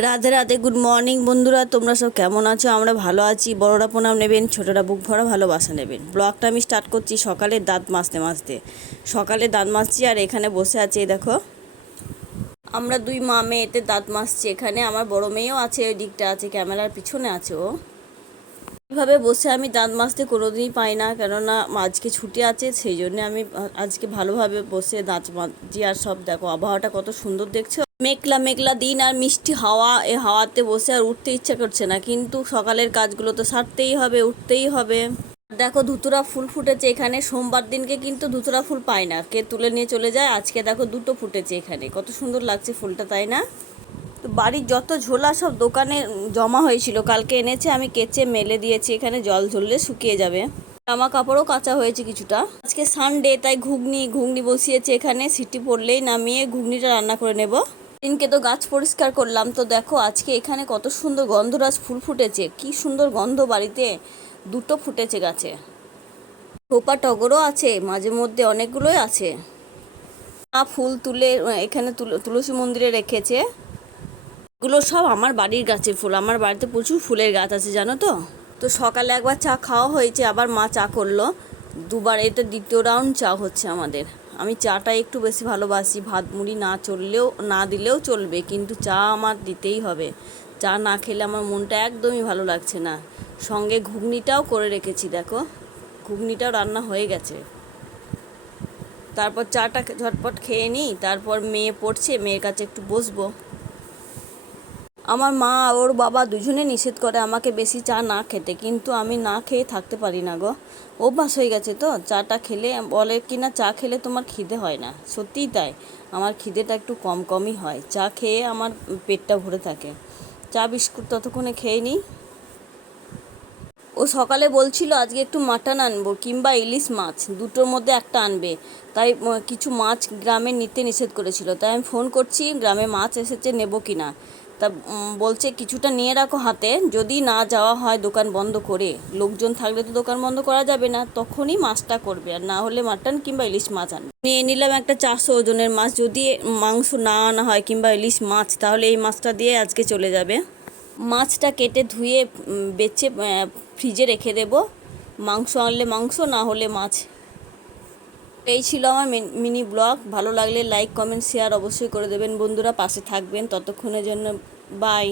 Radhe Radhe, good morning বন্ধুরা। তোমরা সব কেমন আছো? আমরা ভালো আছি। বড়রা প্রণাম নেবেন, ছোটরা বুক ভরা ভালোবাসা নেবেন। ব্লগটা আমি স্টার্ট করছি সকালে দাঁত মাজতে মাজতে। সকালে দাঁত মাজছি আর এখানে বসে আছে, এই দেখো আমরা দুই মা মেয়ে এতে দাঁত মাজছি। এখানে আমার বড় মেয়েও আছে, ওই দিকটা আছে, ক্যামেরার পিছনে আছে ও। এইভাবে বসে আমি দাঁত মাজতে কোনোদিনই পাই না, কেননা আজকে ছুটি আছে, সেই জন্য আমি আজকে ভালোভাবে বসে দাঁত মাজি। আর সব দেখো আবহাওয়াটা কত সুন্দর দেখছো, মেঘলা মেঘলা দিন আর মিষ্টি হাওয়া। এই হাওয়াতে বসে আর উঠতে ইচ্ছা করছে না, কিন্তু সকালের কাজগুলো তো সারতেই হবে, উঠতেই হবে। দেখো ধুতুরা ফুল ফুটেছে এখানে। সোমবার দিনকে কিন্তু ধুতুরা ফুল পায় না, কে তুলে নিয়ে চলে যায়। আজকে দেখো দুটো ফুটেছে এখানে, কত সুন্দর লাগছে ফুলটা, তাই না? তো বাড়ির যত ঝোলা সব দোকানে জমা হয়েছিল, কালকে এনেছে, আমি কেচে মেলে দিয়েছি। এখানে জল ঝরলে শুকিয়ে যাবে। জামা কাপড়ও কাচা হয়েছে কিছুটা। আজকে সানডে, তাই ঘুগনি ঘুগনি বসিয়েছে এখানে। সিটি পড়লেই নামিয়ে ঘুগনিটা রান্না করে নেব। দিনকে তো গাছ পরিষ্কার করলাম, তো দেখো আজকে এখানে কত সুন্দর গন্ধরাজ ফুল ফুটেছে। কি সুন্দর গন্ধ, বাড়িতে দুটো ফুটেছে গাছে। থোপা টগরও আছে, মাঝে মধ্যে অনেকগুলোই আছে। ফুল তুলে এখানে তুলসী মন্দিরে রেখেছে। এগুলো সব আমার বাড়ির গাছের ফুল। আমার বাড়িতে প্রচুর ফুলের গাছ আছে, জানো তো। তো সকালে একবার চা খাওয়া হয়েছে, আবার মা চা করলো দুবার। এটা দ্বিতীয় রাউন্ড চা হচ্ছে আমাদের। আমি চাটা একটু বেশি ভালোবাসি। ভাত মুড়ি না দিলেও চলবে, কিন্তু চা আমার দিতেই হবে। চা না খেলে আমার মনটা একদমই ভালো লাগছে না। সঙ্গে ঘুগনিটাও করে রেখেছি, দেখো ঘুগনিটাও রান্না হয়ে গেছে। তারপর চাটা ঝটপট খেয়ে নিই, তারপর মেয়ে পড়ছে, মেয়ের কাছে একটু বসবো। আমার মা ওর বাবা দুজনে নিষেধ করে আমাকে বেশি চা না খেতে, কিন্তু আমি না খেয়ে থাকতে পারি না গো। অভ্যাস হয়ে গেছে তো। চাটা খেলে বলে কি না, চা খেলে তোমার খিদে হয় না। সত্যিই তাই, আমার খিদেটা একটু কম কমই হয়। চা খেয়ে আমার পেটটা ভরে থাকে। চা বিস্কুট ততক্ষণে খেয়ে নিই। ও সকালে বলছিল আজকে একটু মাটন আনবো কিংবা ইলিশ মাছ, দুটোর মধ্যে একটা আনবে। তাই কিছু মাছ গ্রামে নিতে নিষেধ করেছিল। তাই আমি ফোন করছি, গ্রামে মাছ এসেছে, নেব কি না। তা বলছে কিছুটা নিয়ে রাখো হাতে, যদি না যাওয়া হয় দোকান বন্ধ করে। লোকজন থাকলে তো দোকান বন্ধ করা যাবে না, তখনই মাছটা করবে, আর না হলে মাটন কিংবা ইলিশ মাছ আনবে। নিয়ে নিলাম একটা 400 ওজনের মাছ। যদি মাংস না আনা হয় কিংবা ইলিশ মাছ, তাহলে এই মাছটা দিয়ে আজকে চলে যাবে। মাছটা কেটে ধুয়ে বেছে ফ্রিজে রেখে দেব। মাংস আনলে মাংস, না হলে মাছ। এই ছিল আমার মিনি ব্লগ। ভালো লাগলে লাইক কমেন্ট শেয়ার অবশ্যই করে দেবেন বন্ধুরা, পাশে থাকবেন ততক্ষণের জন্য। বাই।